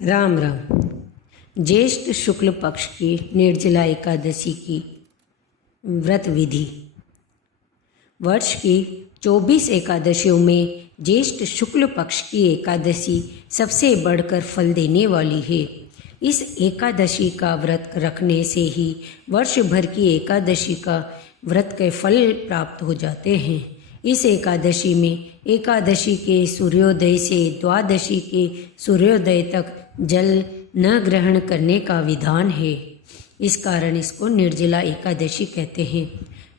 राम राम। ज्येष्ठ शुक्ल पक्ष की निर्जला एकादशी की व्रत विधि। वर्ष की 24 एकादशियों में ज्येष्ठ शुक्ल पक्ष की एकादशी सबसे बढ़कर फल देने वाली है। इस एकादशी का व्रत रखने से ही वर्ष भर की एकादशी का व्रत के फल प्राप्त हो जाते हैं। इस एकादशी में एकादशी के सूर्योदय से द्वादशी के सूर्योदय तक जल न ग्रहण करने का विधान है। इस कारण इसको निर्जला एकादशी कहते हैं।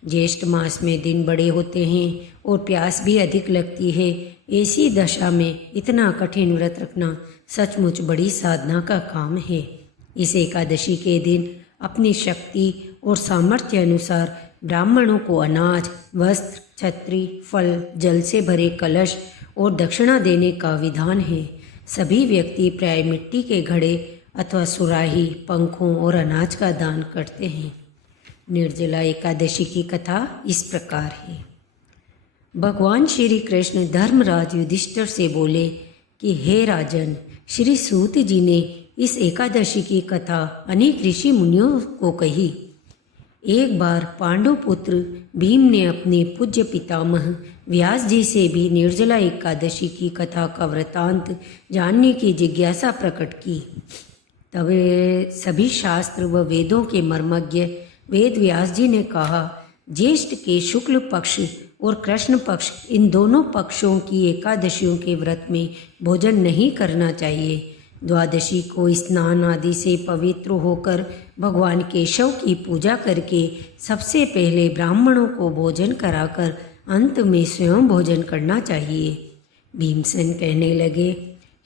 ज्येष्ठ मास में दिन बड़े होते हैं और प्यास भी अधिक लगती है। ऐसी दशा में इतना कठिन व्रत रखना सचमुच बड़ी साधना का काम है। इस एकादशी के दिन अपनी शक्ति और सामर्थ्य अनुसार ब्राह्मणों को अनाज, वस्त्र, छत्री, फल, जल से भरे कलश और दक्षिणा देने का विधान है। सभी व्यक्ति प्राय मिट्टी के घड़े अथवा सुराही, पंखों और अनाज का दान करते हैं। निर्जला एकादशी की कथा इस प्रकार है। भगवान श्री कृष्ण धर्मराज युधिष्ठिर से बोले कि हे राजन, श्री सूत जी ने इस एकादशी की कथा अनेक ऋषि मुनियों को कही। एक बार पांडु पुत्र भीम ने अपने पूज्य पितामह व्यास जी से भी निर्जला एकादशी की कथा का वृतांत जानने की जिज्ञासा प्रकट की। तब सभी शास्त्र व वेदों के मर्मज्ञ वेद व्यास जी ने कहा, ज्येष्ठ के शुक्ल पक्ष और कृष्ण पक्ष, इन दोनों पक्षों की एकादशियों के व्रत में भोजन नहीं करना चाहिए। द्वादशी को स्नान आदि से पवित्र होकर भगवान केशव की पूजा करके सबसे पहले ब्राह्मणों को भोजन कराकर अंत में स्वयं भोजन करना चाहिए। भीमसेन कहने लगे,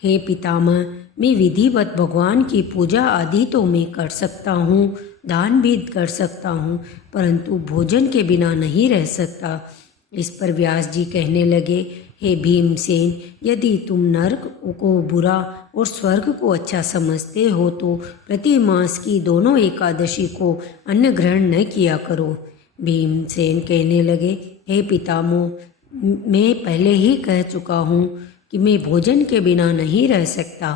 हे पितामह, मैं विधिवत भगवान की पूजा आदि तो मैं कर सकता हूँ, दान भी कर सकता हूँ, परंतु भोजन के बिना नहीं रह सकता। इस पर व्यास जी कहने लगे, हे भीमसेन, यदि तुम नरक को बुरा और स्वर्ग को अच्छा समझते हो तो प्रति मास की दोनों एकादशी को अन्न ग्रहण न किया करो। भीमसेन कहने लगे, हे पितामह, मैं पहले ही कह चुका हूँ कि मैं भोजन के बिना नहीं रह सकता,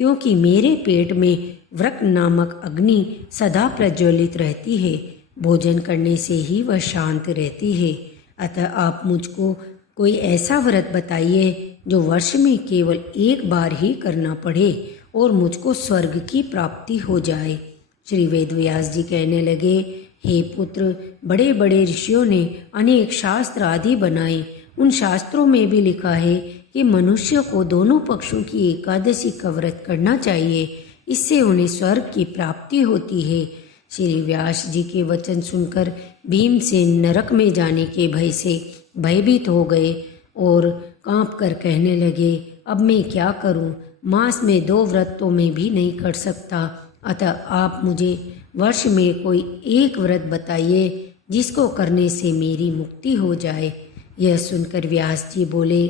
क्योंकि मेरे पेट में वृक नामक अग्नि सदा प्रज्वलित रहती है। भोजन करने से ही वह शांत रहती है। अतः आप मुझको कोई ऐसा व्रत बताइए जो वर्ष में केवल एक बार ही करना पड़े और मुझको स्वर्ग की प्राप्ति हो जाए। श्री वेदव्यास जी कहने लगे, हे पुत्र, बड़े बड़े ऋषियों ने अनेक शास्त्र आदि बनाए। उन शास्त्रों में भी लिखा है कि मनुष्य को दोनों पक्षों की एकादशी का व्रत करना चाहिए, इससे उन्हें स्वर्ग की प्राप्ति होती है। श्री व्यास जी के वचन सुनकर भीमसेन नरक में जाने के भय से भयभीत हो गए और कांप कर कहने लगे, अब मैं क्या करूं? मास में 2 व्रत तो मैं भी नहीं कर सकता। अतः आप मुझे वर्ष में कोई एक व्रत बताइए जिसको करने से मेरी मुक्ति हो जाए। यह सुनकर व्यास जी बोले,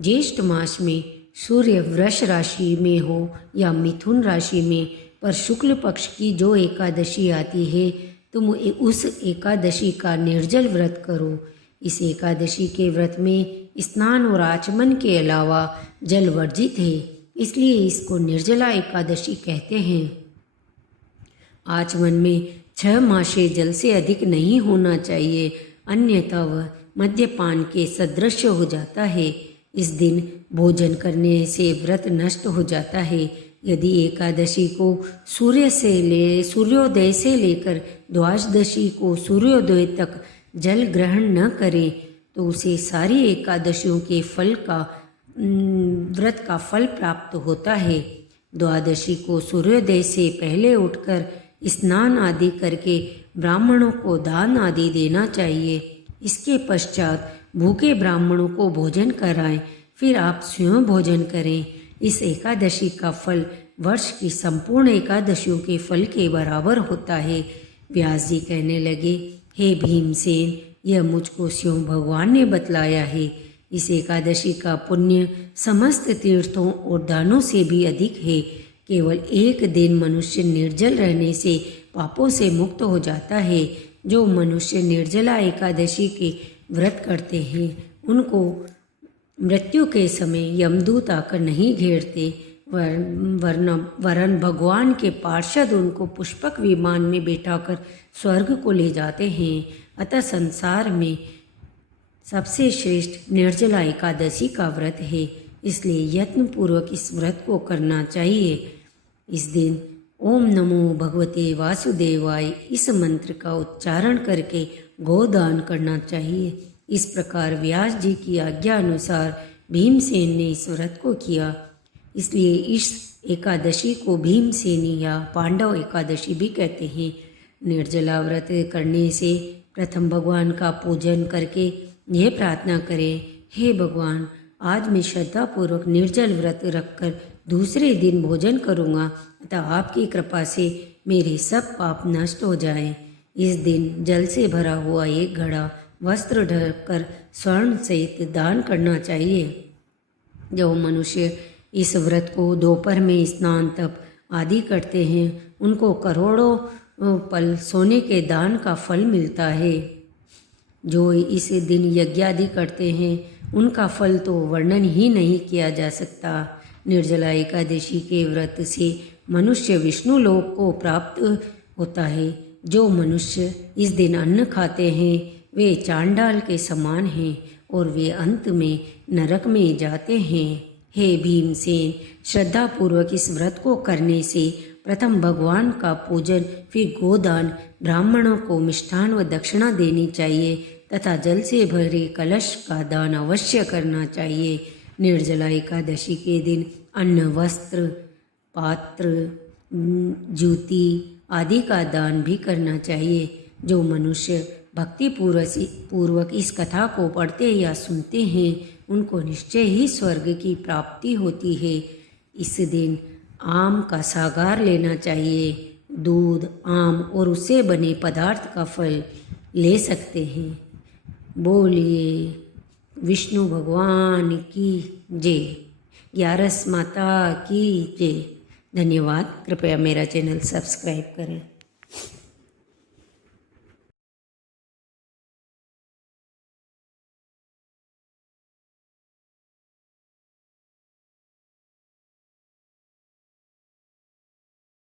ज्येष्ठ मास में सूर्य वृष राशि में हो या मिथुन राशि में, पर शुक्ल पक्ष की जो एकादशी आती है, तुम उस एकादशी का निर्जल व्रत करो। इस एकादशी के व्रत में स्नान और आचमन के अलावा जल वर्जित है, इसलिए इसको निर्जला एकादशी कहते हैं। आचमन में 6 मासे जल से अधिक नहीं होना चाहिए, अन्यथा वह मद्यपान के सदृश हो जाता है। इस दिन भोजन करने से व्रत नष्ट हो जाता है। यदि एकादशी को सूर्योदय से लेकर द्वादशी को सूर्योदय तक जल ग्रहण न करे तो उसे सारी एकादशियों के व्रत का फल प्राप्त होता है। द्वादशी को सूर्योदय से पहले उठकर स्नान आदि करके ब्राह्मणों को दान आदि देना चाहिए। इसके पश्चात भूखे ब्राह्मणों को भोजन कराएं, फिर आप स्वयं भोजन करें। इस एकादशी का फल वर्ष की संपूर्ण एकादशियों के फल के बराबर होता है। व्यास जी कहने लगे, हे भीमसेन, यह मुझको स्वयं भगवान ने बतलाया है। इस एकादशी का पुण्य समस्त तीर्थों और दानों से भी अधिक है। केवल एक दिन मनुष्य निर्जल रहने से पापों से मुक्त हो जाता है। जो मनुष्य निर्जला एकादशी के व्रत करते हैं, उनको मृत्यु के समय यमदूत आकर नहीं घेरते। वरन भगवान के पार्षद उनको पुष्पक विमान में बैठाकर स्वर्ग को ले जाते हैं। अतः संसार में सबसे श्रेष्ठ निर्जला एकादशी का व्रत है, इसलिए यत्नपूर्वक इस व्रत को करना चाहिए। इस दिन ओम नमो भगवते वासुदेवाय इस मंत्र का उच्चारण करके गोदान करना चाहिए। इस प्रकार व्यास जी की आज्ञा अनुसार भीमसेन ने इस व्रत को किया। इसलिए इस एकादशी को भीमसेनी या पांडव एकादशी भी कहते हैं। निर्जला व्रत करने से प्रथम भगवान का पूजन करके यह प्रार्थना करें, हे भगवान, आज मैं श्रद्धापूर्वक निर्जल व्रत रखकर दूसरे दिन भोजन करूँगा, अतः आपकी कृपा से मेरे सब पाप नष्ट हो जाएं। इस दिन जल से भरा हुआ एक घड़ा वस्त्र ढककर स्वर्ण सहित दान करना चाहिए। जो मनुष्य इस व्रत को दोपहर में स्नान तप आदि करते हैं, उनको करोड़ों पल सोने के दान का फल मिलता है। जो इस दिन यज्ञ आदि करते हैं, उनका फल तो वर्णन ही नहीं किया जा सकता। निर्जला एकादशी के व्रत से मनुष्य विष्णु लोक को प्राप्त होता है। जो मनुष्य इस दिन अन्न खाते हैं, वे चांडाल के समान हैं और वे अंत में नरक में जाते हैं। हे भीमसेन, श्रद्धापूर्वक इस व्रत को करने से प्रथम भगवान का पूजन, फिर गोदान, ब्राह्मणों को मिष्ठान व दक्षिणा देनी चाहिए तथा जल से भरे कलश का दान अवश्य करना चाहिए। निर्जला एकादशी के दिन अन्न, वस्त्र, पात्र, जूती आदि का दान भी करना चाहिए। जो मनुष्य भक्ति पूर्वक इस कथा को पढ़ते या सुनते हैं, उनको निश्चय ही स्वर्ग की प्राप्ति होती है। इस दिन आम का सागार लेना चाहिए। दूध, आम और उससे बने पदार्थ का फल ले सकते हैं। बोलिए विष्णु भगवान की जय, ग्यारस माता की जय। धन्यवाद। कृपया मेरा चैनल सब्सक्राइब करें।